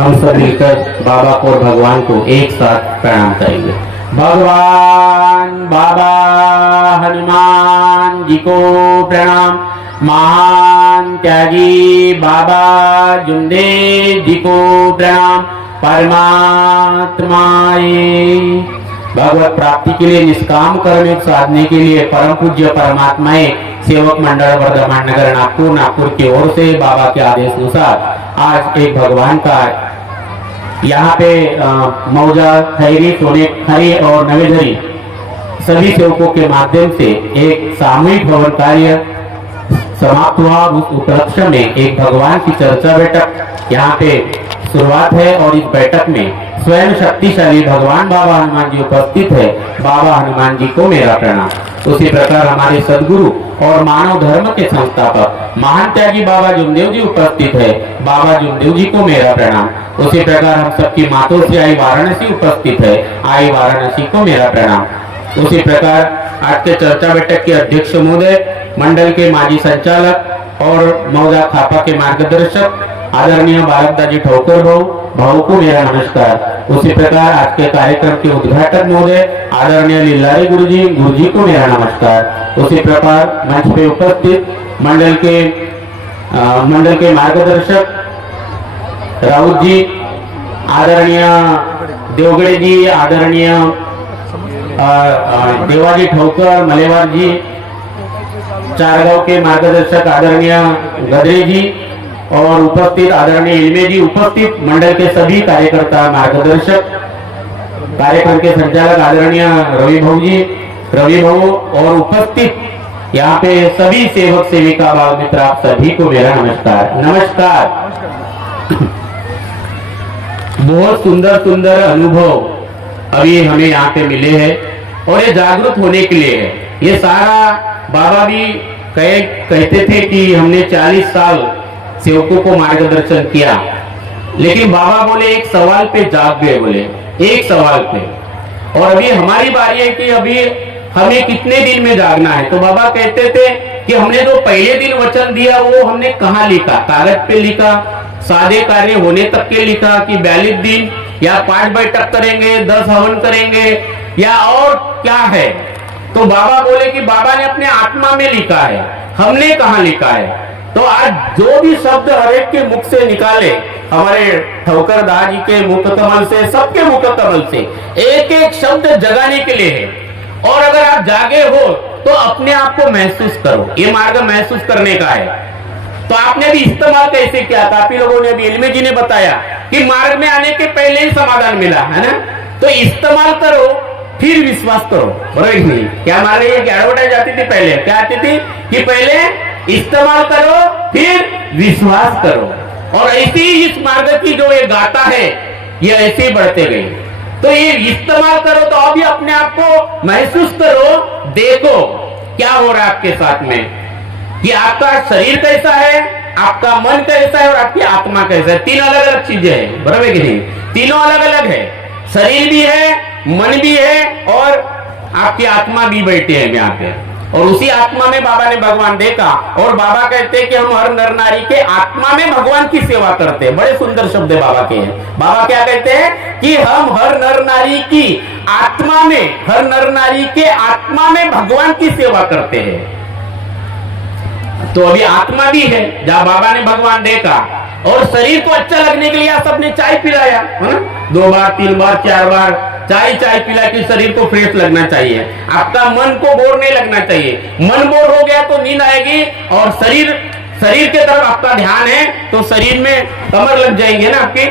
हम सब मिलकर बाबा को और भगवान को एक साथ प्रणाम करेंगे। भगवान बाबा हनुमान जी को प्रणाम। महान त्यागी बाबा जुमदेव जी को प्रणाम। परमात्माए भगवत प्राप्ति के लिए निष्काम कर्म योग साधने के लिए परम पूज्य परमात्माएं सेवक मंडल वर्धमान नगर नागपुर की ओर से बाबा के आदेश अनुसार आज एक भगवान का यहाँ पे मौजा खैरी सोने खरी और नवेधरी सभी सेवकों के माध्यम से एक सामूहिक भवन कार्य समाप्त हुआ। उस उपलक्ष्य में एक भगवान की चर्चा बैठक यहाँ पे शुरुआत है और इस बैठक में स्वयं शक्तिशाली भगवान बाबा हनुमान जी उपस्थित है। बाबा हनुमान जी को मेरा प्रणाम। उसी प्रकार हमारे सदगुरु और मानव धर्म के संस्थापक महान त्यागी बाबा जुमदेव जी उपस्थित है। बाबा जुमदेव जी को मेरा प्रणाम। उसी प्रकार हम सबकी मातों से आई वाराणसी उपस्थित है। आई वाराणसी को मेरा प्रणाम। उसी प्रकार आज के चर्चा बैठक के अध्यक्ष महोदय, मंडल के माजी संचालक और मौजा खापा के मार्गदर्शक आदरणीय बालकदाजी ठोकर भाऊ को मेरा नमस्कार। उसी प्रकार आज के कार्यक्रम के उद्घाटक महोदय आदरणीय लीलारी गुरुजी को मेरा नमस्कार। उसी प्रकार मंच पे उपस्थित मंडल के मार्गदर्शक राउत जी, आदरणीय देवगड़े जी, आदरणीय देवाजी ठोकर मलेवार जी, चारगांव के मार्गदर्शक आदरणीय गदरे जी और उपस्थित आदरणीय इल्मे जी, उपस्थित मंडल के सभी कार्यकर्ता मार्गदर्शक, कार्यक्रम के संचालक आदरणीय रवि भाऊ और उपस्थित यहाँ पे सभी सेवक सेविका बाल मित्र, आप सभी को मेरा नमस्कार। बहुत सुंदर अनुभव अभी हमें यहाँ पे मिले हैं और ये जागरूक होने के लिए है। ये सारा बाबा भी कहते थे कि हमने 40 साल सेवकों को मार्गदर्शन किया, लेकिन बाबा बोले एक सवाल पे जाग गए, बोले एक सवाल पे, और अभी हमारी बारी है कि अभी हमें कितने दिन में जागना है। तो बाबा कहते थे कि हमने जो पहले दिन वचन दिया वो हमने कहाँ लिखा, कागज पे लिखा, सादे कार्य होने तक के लिखा कि 42 दिन या 5 बैठक करेंगे, 10 हवन करेंगे या और क्या है। तो बाबा बोले कि बाबा ने अपने आत्मा में लिखा है, हमने कहाँ लिखा है। तो आज जो भी शब्द हरेक के मुख से निकाले, हमारे ठोकर दास जी के मुख कमल से, सबके मुख कमल से एक एक शब्द जगाने के लिए है। और अगर आप जागे हो तो अपने आप को महसूस करो, ये मार्ग महसूस करने का है। तो आपने भी इस्तेमाल कैसे किया, काफी लोगों ने भी, इल्मे जी ने बताया कि मार्ग में आने के पहले ही समाधान मिला है ना। तो इस्तेमाल करो फिर विश्वास करो, बराबर नहीं। क्या मान रही है कि एडवर्टाइज आती थी पहले, क्या आती थी कि पहले इस्तेमाल करो फिर विश्वास करो। और ऐसी इस मार्ग की जो ये गाथा है ये ऐसे ही बढ़ते गए। तो ये इस्तेमाल करो तो अभी अपने आप को महसूस करो, देखो क्या हो रहा है आपके साथ में, कि आपका शरीर कैसा है, आपका मन कैसा है और आपकी आत्मा कैसा है। 3 अलग अलग चीजें हैं, बराबर कि नहीं, तीनों अलग अलग है। शरीर भी है, मन भी है और आपकी आत्मा भी बैठे हैं यहाँ पे। और उसी आत्मा में बाबा ने भगवान देखा और बाबा कहते हैं कि हम हर नर नारी के आत्मा में भगवान की सेवा करते हैं। बड़े सुंदर शब्द बाबा के हैं। बाबा क्या कहते हैं कि हम हर नर नारी की आत्मा में, हर नर नारी के आत्मा में भगवान की सेवा करते हैं। तो अभी आत्मा भी है जहां बाबा ने भगवान देखा, और शरीर को अच्छा लगने के लिए आप सबने चाय पिलाया है ना, 2 बार 3 बार 4 बार चाय पिला के शरीर को फ्रेश लगना चाहिए। आपका मन को बोर नहीं लगना चाहिए। मन बोर हो गया तो नींद आएगी और शरीर के तरफ आपका ध्यान है तो शरीर में कमर लग जाएंगे ना आपके।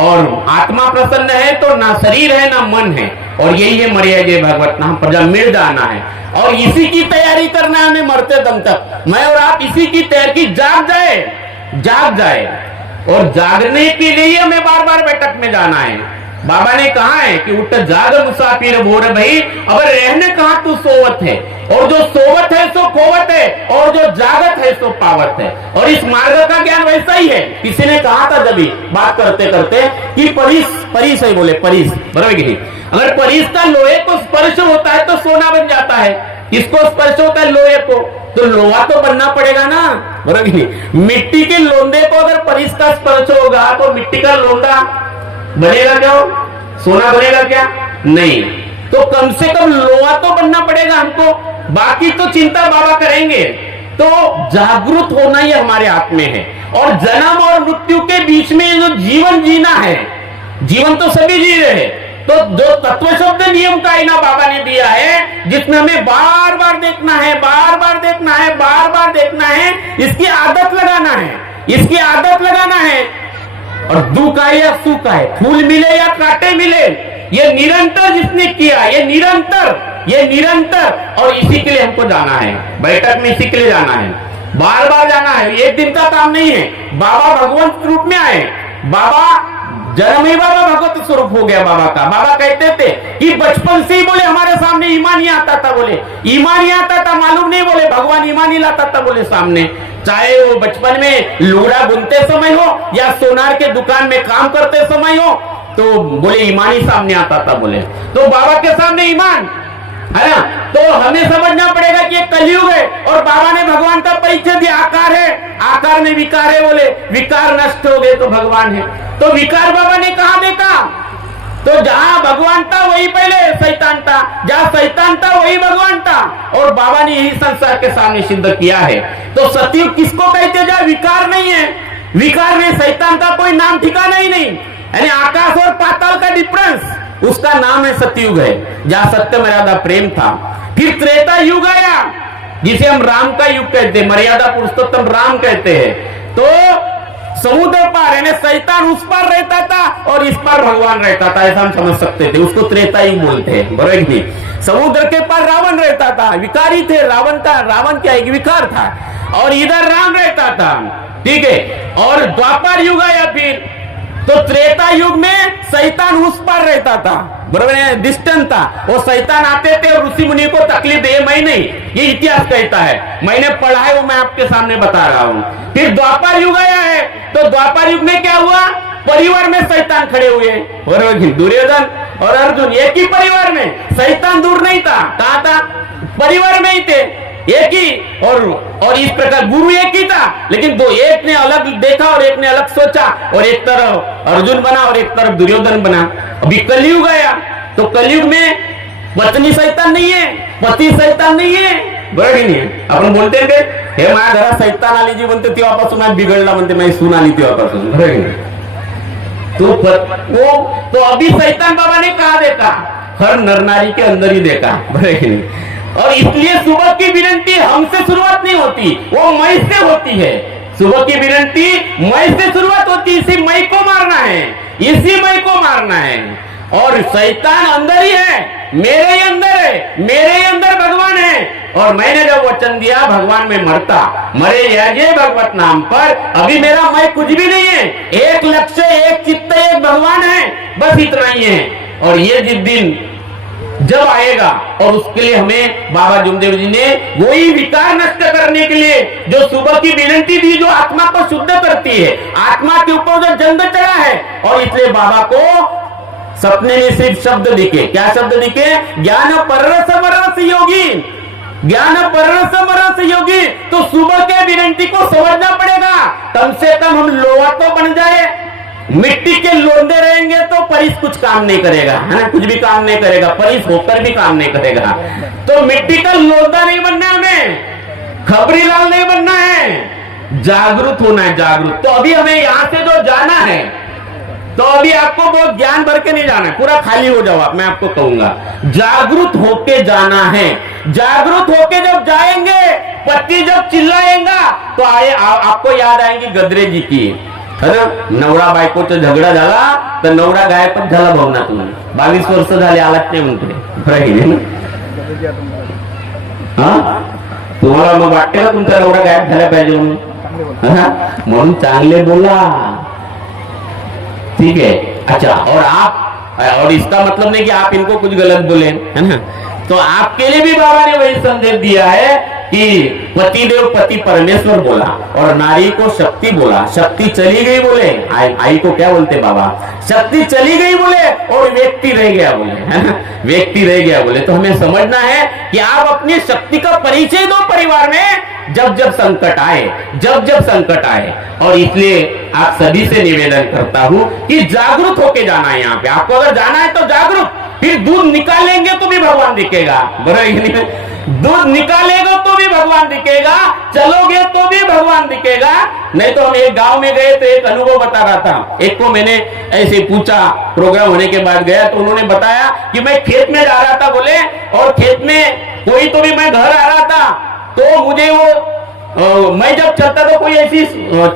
और आत्मा प्रसन्न है तो ना शरीर है ना मन है। और यही है मर्यादा भगवत नाम प्रजा मिल जाना है और इसी की तैयारी करना है हमें मरते दम तक। मैं और आप इसी की तैयारी, जाग जाए और जागने के लिए हमें बार बार बैठक में जाना है। बाबा ने कहा है कि उठ जाग मुसाफिर बोर भाई, अब रहने कहा तू सोवत है, और जो सोवत है सो खोवत है, और जो जागत है सो पावत है। और इस मार्ग का ज्ञान वैसा ही है। किसी ने कहा था जब भी बात करते करते कि परिस है, बोले परिस, बराबर कि नहीं? अगर परिस का लोहे को स्पर्श होता है तो सोना बन जाता है, इसको स्पर्श होता है लोहे को तो लोहा तो बनना पड़ेगा ना, बराबर कि नहीं? मिट्टी के लोंदे को अगर परिस का स्पर्श होगा तो मिट्टी का लोंदा बनेगा क्या? सोना बनेगा क्या? नहीं। तो कम से कम लोहा तो बनना पड़ेगा हमको, बाकी तो चिंता बाबा करेंगे। तो जागरूक होना ही हमारे हाथ में है। और जन्म और मृत्यु के बीच में जो जीवन जीना है, जीवन तो सभी जी रहे हैं, तो जो तत्व शब्द नियम का आईना बाबा ने दिया है, जिसमें हमें बार बार देखना है, बार बार देखना है, बार बार देखना है, इसकी आदत लगाना है, इसकी आदत लगाना है। और दुख आए या सुख आए, फूल मिले या कांटे मिले, ये निरंतर जिसने किया, ये निरंतर, और इसी के लिए हमको जाना है। बैठक में इसी के लिए जाना है, बार बार जाना है, एक दिन का काम नहीं है। बाबा भगवंत रूप में आए, बाबा जन्म ही बाबा भगवत स्वरूप हो गया बाबा का। बाबा कहते थे कि बचपन से ही बोले हमारे सामने ईमान ही आता था, बोले ईमान ही आता था, मालूम नहीं, बोले भगवान ईमान ही लाता था, बोले सामने, चाहे वो बचपन में लुगड़ा बुनते समय हो या सोनार के दुकान में काम करते समय हो, तो बोले ईमान ही सामने आता था, बोले। तो बाबा के सामने ईमान है ना। तो हमें समझना पड़ेगा कि ये कलयुग है, और बाबा ने भगवान का परिचय दिया, आकार है, आकार में विकार है, बोले विकार नष्ट हो गए तो भगवान है। तो विकार बाबा ने कहा देखा? तो जहां भगवान था वही पहले शैतान था, जहां शैतान था वही भगवान था, और बाबा ने यही संसार के सामने सिद्ध किया है। तो सतयुग किसको कहते? जहां विकार नहीं है, विकार में शैतान का कोई नाम ठिकाना ही नहीं, यानी आकाश और पाताल का डिफरेंस, उसका नाम है सतयुग है, जहां सत्य मर्यादा प्रेम था। फिर त्रेता युग आया, जिसे हम राम का युग कहते हैं, मर्यादा पुरुषोत्तम राम कहते हैं। तो समुद्र पार यानी शैतान उस पार रहता था और इस पार भगवान रहता था, ऐसा हम समझ सकते थे, उसको त्रेता युग बोलते हैं, बराबर कि नहीं? समुद्र के पार रावण रहता था, विकारी थे, रावण क्या एक विकार था, और इधर राम रहता था, ठीक है। और द्वापर युग आया फिर, तो त्रेता युग में शैतान उस पार रहता था, बराबर है, डिस्टेंस था, वो शैतान आते थे और ऋषि मुनि को तकलीफ दे, मैं नहीं, ये इतिहास कहता है, मैंने पढ़ा है, वो मैं आपके सामने बता रहा हूं। फिर द्वापर युग आया है, तो द्वापर युग में क्या हुआ? परिवार में शैतान खड़े हुए, बराबर, दुर्योधन और अर्जुन एक ही परिवार में, शैतान दूर नहीं था, कहां था? परिवार में ही थे, एक ही। और इस प्रकार गुरु एक ही था, लेकिन दो, एक ने अलग देखा और एक ने अलग सोचा, और एक तरफ अर्जुन बना और एक तरफ दुर्योधन बना। अभी कलयुग आया, तो कलयुग में पत्नी शैतान नहीं है, पति शैतान नहीं है, बरोबर नहीं है? आपण बोलते हे माझ्या घरात शैतान आली जी म्हणते तेव्हापासून माझ बिघडला, म्हणते माझी सून आली तेव्हापासून, बरोबर नहीं? तो अभी शैतान बाबा ने कहा देखा? हर नर नारी के अंदर ही देखा, बरोबर नहीं? और इसलिए सुबह की विनती हमसे शुरुआत नहीं होती, वो मई से होती है। सुबह की विनती मई से शुरुआत होती, इसी मई को मारना है, इसी मई को मारना है। और शैतान अंदर ही है, मेरे ही अंदर है, मेरे ही अंदर भगवान है। और मैंने जब वचन दिया भगवान में मरता, मरे यह भगवत नाम पर, अभी मेरा मैं कुछ भी नहीं है, एक लक्ष्य, एक चित्त, एक भगवान है, बस इतना ही है। और ये जिस दिन जब आएगा, और उसके लिए हमें बाबा जुमदेव जी ने वही विकार नष्ट करने के लिए जो सुबह की विनती दी, जो आत्मा को शुद्ध करती है, आत्मा के ऊपर जो जंग चढ़ा है, और इसलिए बाबा को सपने में सिर्फ शब्द दिखे, क्या शब्द दिखे? ज्ञान पररस मरस योगी, ज्ञान पररस मरस योगी। तो सुबह के विनती को समझना पड़ेगा, कम से कम हम लोहा तो बन जाए, मिट्टी के लोंदे रहेंगे तो परिस कुछ काम नहीं करेगा, है ना, कुछ भी काम नहीं करेगा, परिस होकर भी काम नहीं करेगा। तो मिट्टी का लोंदा नहीं बनना है हमें, खबरी लाल नहीं बनना है, जागरूक होना है, जागरूक। तो अभी हमें यहां से जो जाना है, तो अभी आपको बहुत ज्ञान भर के नहीं जाना है, पूरा खाली हो जाओ आप, मैं आपको कहूंगा जागरूक होके जाना है। जागरूक होके जब जाएंगे, पति जब चिल्लाएगा तो आपको याद आएंगी गदरे जी की, है ना, नवरा बायकोचा झगडा झाला तर नवरा गायबच झाला भवनातून, 22 वर्ष झाले आलाच नाही म्हणते, तुम्हाला मग वाटते ना तुमचा नवरा गायब झाला पाहिजे म्हणून चांगले बोला, ठीक है। अच्छा, और आप और इसका मतलब नहीं कि आप इनको कुछ गलत बोले, है ना। तो आपके लिए भी बाबा ने वही संदेश दिया है कि पति देव पति परमेश्वर बोला और नारी को शक्ति बोला। शक्ति चली गई बोले, आई को क्या बोलते बाबा, शक्ति चली गई बोले और व्यक्ति रह गया बोले, है ना, व्यक्ति रह गया बोले। तो हमें समझना है कि आप अपनी शक्ति का परिचय दो परिवार में जब जब संकट आए, जब जब संकट आए। और इसलिए आप सभी से निवेदन करता हूं कि जागरूक होके जाना है। यहाँ पे आपको अगर जाना है तो जागरूक, फिर दूध निकालेंगे तो भी भगवान दिखेगा, बराबर, दूध निकालेगा तो भी भगवान दिखेगा, चलोगे तो भी भगवान दिखेगा। नहीं तो हम एक गांव में गए तो एक अनुभव बता रहा था, एक को मैंने ऐसे पूछा, प्रोग्राम होने के बाद गया तो उन्होंने बताया कि मैं खेत में जा रहा था बोले, और खेत में कोई तो भी मैं घर आ रहा था तो मुझे वो मैं जब चलता था कोई ऐसी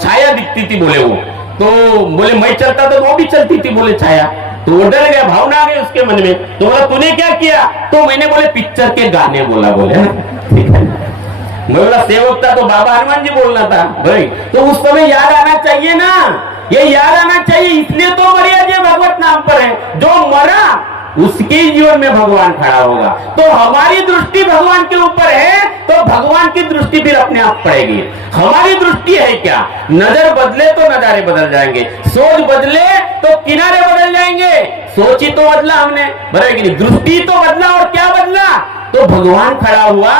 छाया दिखती थी बोले, वो तो बोले मैं चलता था वो भी चलती थी बोले छाया, तो वो डर गया, भावना आ गई उसके मन में। तो बोला तूने क्या किया, तो मैंने बोले पिक्चर के गाने बोला बोले, ठीक है। मैं बोला सेवक था तो बाबा हनुमान जी बोलना था भाई, तो उस समय याद आना चाहिए ना, ये याद आना चाहिए। इसलिए तो मर्यादा ये भगवत नाम पर है, जो मरा उसके जीवन में भगवान खड़ा होगा। तो हमारी दृष्टि भगवान के ऊपर है तो भगवान की दृष्टि फिर अपने आप पड़ेगी। हमारी दृष्टि है क्या, नजर बदले तो नजारे बदल जाएंगे, सोच बदले तो किनारे बदल जाएंगे। सोच ही तो बदला हमने, बराबर की दृष्टि तो बदला, और क्या बदला, तो भगवान खड़ा हुआ।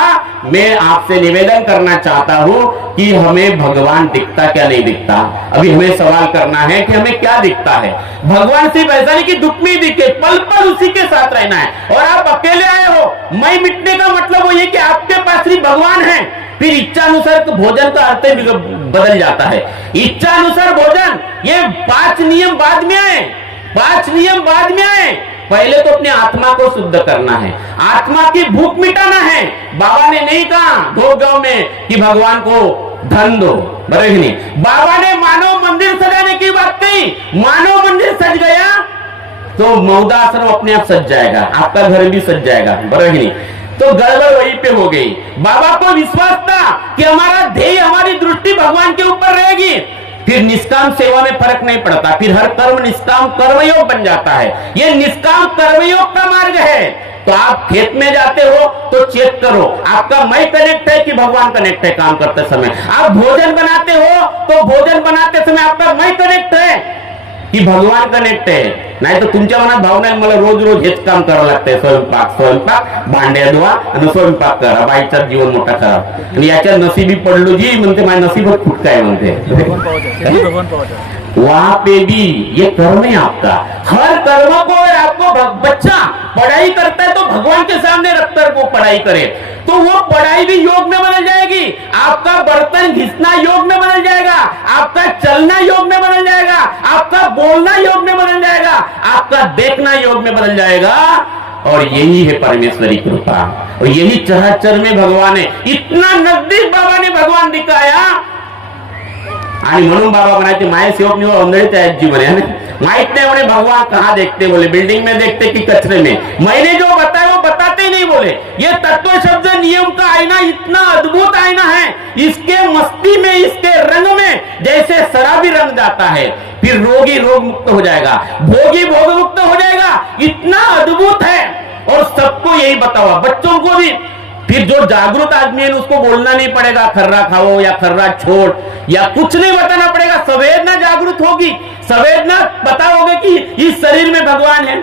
मैं आपसे निवेदन करना चाहता हूं कि हमें भगवान दिखता क्या नहीं दिखता। अभी हमें सवाल करना है कि हमें क्या दिखता है। भगवान सिर्फ ऐसा नहीं कि दुख में दिखे, पल पल उसी के साथ रहना है। और आप अकेले आए हो, मैं मिटने का मतलब वो ये कि आपके पास सिर्फ भगवान है। फिर इच्छा अनुसार तो भोजन का अर्थ बदल जाता है। इच्छा अनुसार भोजन, ये 5 नियम बाद में आए, 5 नियम बाद में आए। पहले तो अपने आत्मा को शुद्ध करना है, आत्मा की भूख मिटाना है। बाबा ने नहीं कहा धोप गांव में कि भगवान को धन दो, बराबर नहीं। बाबा ने मानव मंदिर सजाने की बात कही, मानव मंदिर सज गया तो मौदा आश्रम अपने आप सज जाएगा, आपका घर भी सज जाएगा, बराबर नहीं। तो गड़बड़ वहीं पे हो गई। बाबा को विश्वास था कि हमारा ध्येय, हमारी दृष्टि भगवान के ऊपर रहेगी। फिर निष्काम सेवा में फर्क नहीं पड़ता, फिर हर कर्म निष्काम कर्मयोग बन जाता है। ये निष्काम कर्मयोग का मार्ग है। तो आप खेत में जाते हो तो चेक करो आपका मैं कनेक्ट है कि भगवान कनेक्ट है काम करते समय। आप भोजन बनाते हो तो भोजन बनाते समय आपका मैं कनेक्ट है की भगवान कनेक्ट आहे. नाही तर तुमच्या मनात भावना आहे मला रोज रोज हेच काम करावं लागतंय, स्वयंपाक भांडे धुवा आणि स्वयंपाक करा, बाईचा जीवन मोठा करा. आणि याच्या नसीबी पडलो जी म्हणते माझ्या नसीबत फुटकाय म्हणते. वहां पे भी ये कर्म है आपका. हर कर्म को अगर आपको बच्चा पढ़ाई करता है तो भगवान के सामने रखकर वो पढ़ाई करे तो वो पढ़ाई भी योग में बदल जाएगी. आपका बर्तन घिसना योग में बदल जाएगा, आपका चलना योग में बदल जाएगा, आपका बोलना योग में बदल जाएगा, आपका देखना योग में बदल जाएगा. और यही है परमेश्वरी कृपा और यही चराचर में भगवान है. इतना नजदीक बाबा ने भगवान दिखाया. आणि म्हणून बाबा म्हणायचे माय सेवक निवड अंधळीचे आहेत जी म्हणे माहित नहीं बोले भगवान कहाँ देखते, बोले बिल्डिंग में देखते कि कचरे में. मैंने जो बताया वो बताते ही नहीं बोले. ये तत्व शब्द नियम का आईना इतना अद्भुत आईना है. इसके मस्ती में, इसके रंग में जैसे शराबी रंग जाता है फिर रोगी रोग मुक्त हो जाएगा, भोगी भोग मुक्त हो जाएगा. इतना अद्भुत है और सबको यही बताओ, बच्चों को भी. फिर जो जागरूक आदमी है उसको बोलना नहीं पड़ेगा खर्रा खाओ या खर्रा छोड़ या कुछ नहीं बताना पड़ेगा. संवेदना जागरूक होगी, संवेदना बताओगे कि इस शरीर में भगवान है,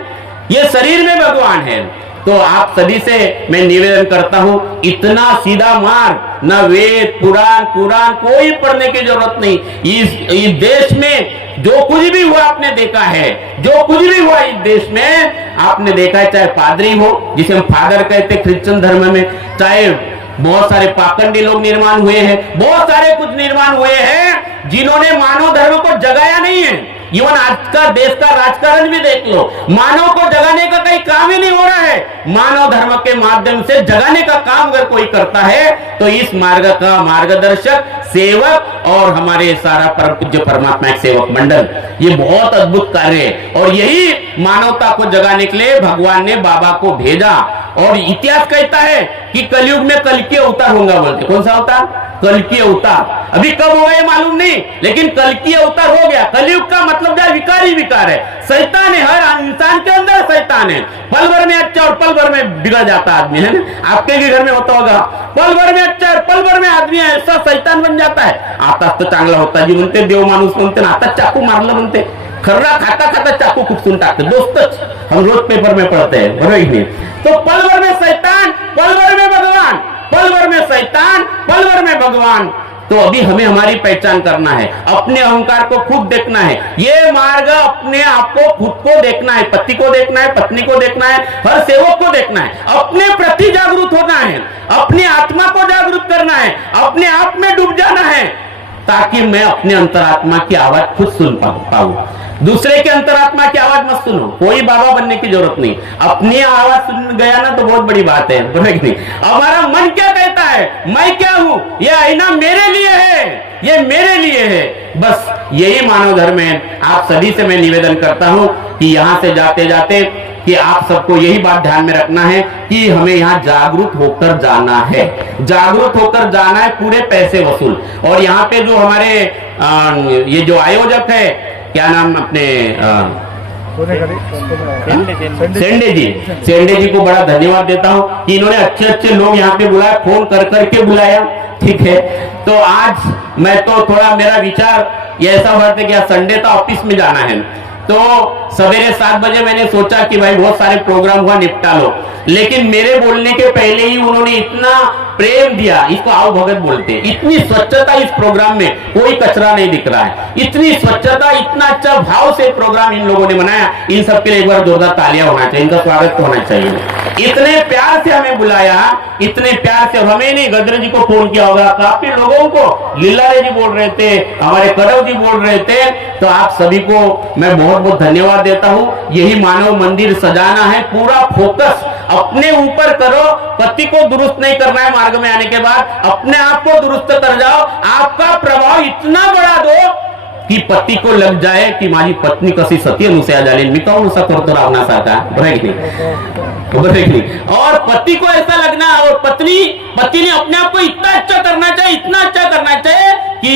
ये शरीर में भगवान है. तो आप सभी से मैं निवेदन करता हूं इतना सीधा मार्ग, न वेद पुराण कुरान कोई पढ़ने की जरूरत नहीं. इस देश में जो कुछ भी हुआ आपने देखा है, जो कुछ भी हुआ इस देश में आपने देखा है. चाहे पादरी हो जिसे हम फादर कहते क्रिश्चियन धर्म में, चाहे बहुत सारे पाखंडी लोग निर्माण हुए हैं, बहुत सारे कुछ निर्माण हुए हैं जिन्होंने मानव धर्म को जगाया नहीं है. इवन आज का देश का राजकारण भी देख लो, मानव को जगाने का कहीं काम ही नहीं हो रहा है. मानव धर्म के माध्यम से जगाने का काम अगर कोई करता है तो इस मार्ग का मार्गदर्शक सेवक और हमारे सारा परम पूज्य परमात्मा एक सेवक मंडल, ये बहुत अद्भुत कार्य है. और यही मानवता को जगाने के लिए भगवान ने बाबा को भेजा. और इतिहास कहता है कि कलयुग में कल के अवतार होगा बोलते. कौन सा अवतार? कल की अवतार। अभी कब होगा ये मालूम नहीं, लेकिन कल की अवतार हो गया। कलयुग का मतलब क्या, विकारी विकार है, शैतान है, हर इंसान के अंदर शैतान है। पल भर में अच्छा और पल भर में बिगड़ जाता आदमी, है ना, आपके भी घर में होता होगा। पल भर में अच्छा और पल भर में आदमी ऐसा शैतान बन जाता है। आता तो चांगला होता जी म्हणते, देव माणूस म्हणते ना, आता चाकू मारलं म्हणते, खर्रा खाता खाता चाकू खुपसून टाकते। दोस्तच हम रोज पेपर में पढ़ते हैं, बरोबर नहीं? तो पल भर में शैतान, पल भर में भगवान, पल भर में शैतान, पल भर में भगवान। तो अभी हमें हमारी पहचान करना है, अपने अहंकार को खुद देखना है। ये मार्ग अपने आप को खुद को देखना है, पति को देखना है, पत्नी को देखना है, हर सेवक को देखना है, अपने प्रति जागरूक होना है, अपनी आत्मा को जागरूक करना है, अपने आप में डूब जाना है, ताकि मैं अपने अंतरात्मा की आवाज खुद सुन पाऊं। दूसरे के अंतरात्मा की आवाज मत सुनो, कोई बाबा बनने की जरूरत नहीं, अपनी आवाज सुन गया ना तो बहुत बड़ी बात है, नहीं? हमारा मन क्या कहता है, मैं क्या हूं, ये आईना मेरे लिए है, ये मेरे लिए है। बस यही मानव धर्म है। आप सभी से मैं निवेदन करता हूं कि यहां से जाते जाते कि आप सबको यही बात ध्यान में रखना है कि हमें यहाँ जागरूक होकर जाना है, जागरूक होकर जाना है, पूरे पैसे वसूल। और यहाँ पे जो हमारे ये जो आयोजक है, क्या नाम अपने सेंडे जी को बड़ा धन्यवाद देता हूँ कि इन्होंने अच्छे अच्छे लोग यहाँ पे बुलाया, फोन कर करके बुलाया, ठीक है। तो आज मैं तो थोड़ा मेरा विचार ये ऐसा हुआ था कि संडे तो ऑफिस में जाना है, तो सवेरे 7 बजे मैंने सोचा कि भाई बहुत सारे प्रोग्राम हुआ, निपटा लो। लेकिन मेरे बोलने के पहले ही उन्होंने इतना प्रेम दिया, इसको आओ भगत बोलते, इतनी स्वच्छता इस प्रोग्राम में, कोई कचरा नहीं दिख रहा है, इतनी स्वच्छता, इतना अच्छा भाव से प्रोग्राम इन लोगों ने बनाया। इन सबके लिए एक बार जोरदार तालियां होना चाहिए, इनका स्वागत होना चाहिए। इतने प्यार से हमें बुलाया, इतने प्यार से। हमें नहीं, गद्र जी को फोन किया होगा, काफी लोगों को, लीलारे जी बोल रहे थे, हमारे करव जी बोल रहे थे। तो आप सभी को मैं बहुत बहुत धन्यवाद देता हूं। यही मानव मंदिर सजाना है, पूरा फोकस अपने ऊपर करो। पति को दुरुस्त नहीं करना है, मार्ग में आने के बाद अपने आप को दुरुस्त कर जाओ। आपका प्रभाव इतना बढ़ा दो की पती को लग जाए की माझी पत्नी कशी सती अनुसया झाली, मी काहून असा करतो रावणासारखा, बरोबर नहीं? और पति को ऐसा लगना, और पति ने अपने आप को इतना अच्छा करना चाहिए, इतना अच्छा करना चाहिए की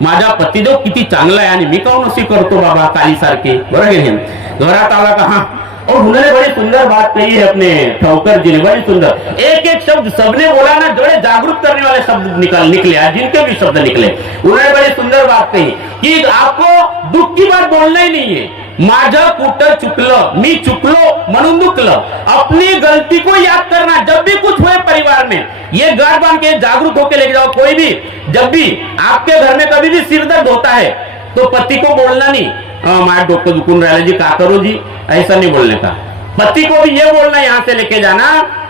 माझा पतिदेव किती चांगला आहे आणि मी काहून अशी करतो बाबा काली सारखी, बरोबर नहीं? घरात आला का हाँ। और उन्होंने बड़ी सुंदर बात कही है अपने ठाकुर जी ने, बड़ी सुंदर, एक एक शब्द सबने बोला ना, जोड़े जागरूक करने वाले शब्द निकले, जिनके भी शब्द निकले, उन्होंने बड़ी सुंदर बात कही कि आपको दुख की बात बोलना ही नहीं है। माझं कुठं चुकलं, मी चुकलो म्हणून दुखलं, अपनी गलती को याद करना। जब भी कुछ हुए परिवार में, ये गाड़ बांध के जागरूक होकर लेके जाओ। कोई भी, जब भी आपके घर में कभी भी सिर दर्द होता है तो पति को बोलना नहीं, मार डॉक्टर दुकुन रहा जी, का करो जी, ऐसा नहीं बोलने का। पति को भी ये बोलना, यहां से लेके जाना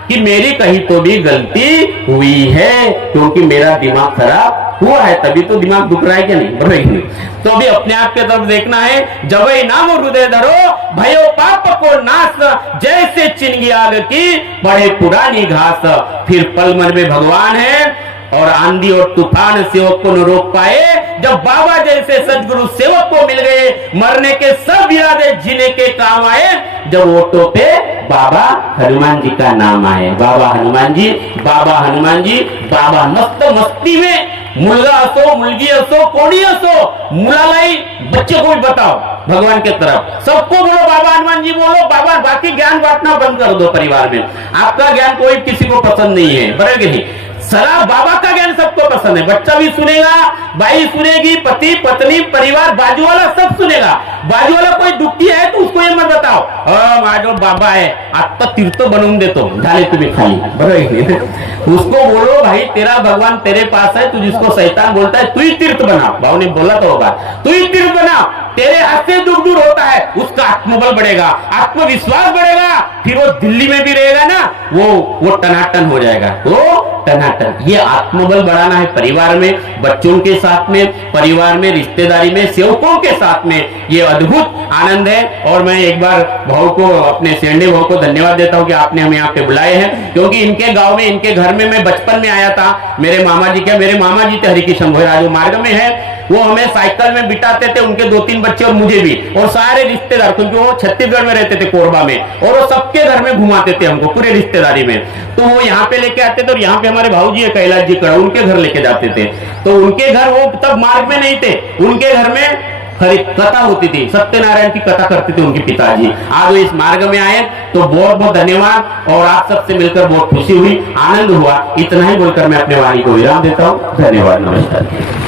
कि मेरी कहीं तो भी गलती हुई है, क्योंकि मेरा दिमाग खराब हुआ है, तभी तो दिमाग दुख रहा है क्या नहीं, बराबर। तो अभी अपने आप के तरफ देखना है। जबई नाम हृदय धरो, भयो पाप को नाश, जैसे चिन्ह आग की बड़े पुरानी घास। फिर पल मन में भगवान है, और आंधी और तूफान सेवक को न रोक पाए। जब बाबा जैसे सदगुरु सेवक को मिल गए, मरने के सब इरादे जीने के काम आए। जब ओटो पे बाबा हनुमान जी का नाम आए, बाबा हनुमान जी, बाबा हनुमान जी, बाबा मस्त मस्ती में, मुलगा असो, मुलगी असो, कोणी असो, मुलालाई, बच्चे को भी बताओ भगवान के तरफ, सबको बोलो बाबा हनुमान जी बोलो, बाबा। बाकी ज्ञान बांटना बंद कर दो परिवार में, आपका ज्ञान कोई किसी को पसंद नहीं है, बराबर कि नहीं? सलाह बाबा का ज्ञान सबको पसंद है, बच्चा भी सुनेगा, भाई सुनेगी, पति पत्नी परिवार बाजू वाला सब सुनेगा। बाजू वाला कोई दुखी है तो उसको ये मत बताओ, माझो बाबा है आता तीर्थ बनवून देतो, झाले तुम्हें खाली, बरोबर? उसको बोलो भाई तेरा भगवान तेरे पास है, तू जिसको शैतान बोलता है तू ही तीर्थ बनाओ। भाव ने बोला तो होगा, तू ही तीर्थ बनाओ, तेरे हाथ से दुख दूर होता है, उसका आत्मबल बढ़ेगा, आत्मविश्वास बढ़ेगा, फिर वो दिल्ली में भी रहेगा ना, वो टनाटन हो जाएगा, वो टनाटन। ये आत्मबल बढ़ाना है परिवार में, बच्चों के साथ में, परिवार में, रिश्तेदारी में, सेवकों के साथ में। ये अद्भुत आनंद है। और मैं एक बार भाव को, अपने सेंडे भाव को धन्यवाद देता हूं कि आपने हमें यहाँ पे बुलाए हैं, क्योंकि इनके गांव में, इनके घर में मैं बचपन में आया था। मेरे मामा जी थे हरिकृष्ण भोईराज, मार्ग में है, वो हमें साइकिल में बिठाते थे, उनके 2-3 बच्चे और मुझे भी, और सारे रिश्तेदार, क्योंकि वो छत्तीसगढ़ में रहते थे कोरबा में, और वो सबके घर में घुमाते थे हमको पूरे रिश्तेदारी में। तो वो यहाँ पे लेके आते थे और यहाँ पे हमारे भाऊजी है कैलाश जी कड़ा, उनके घर लेके जाते थे। तो उनके घर, वो तब मार्ग में नहीं थे, उनके घर में कथा होती थी, सत्यनारायण की कथा करते थे उनके पिताजी। आज वो इस मार्ग में आए, तो बहुत बहुत धन्यवाद, और आप सबसे मिलकर बहुत खुशी हुई, आनंद हुआ। इतना ही बोलकर मैं अपने वाणी को विराम देता हूँ। धन्यवाद, नमस्कार।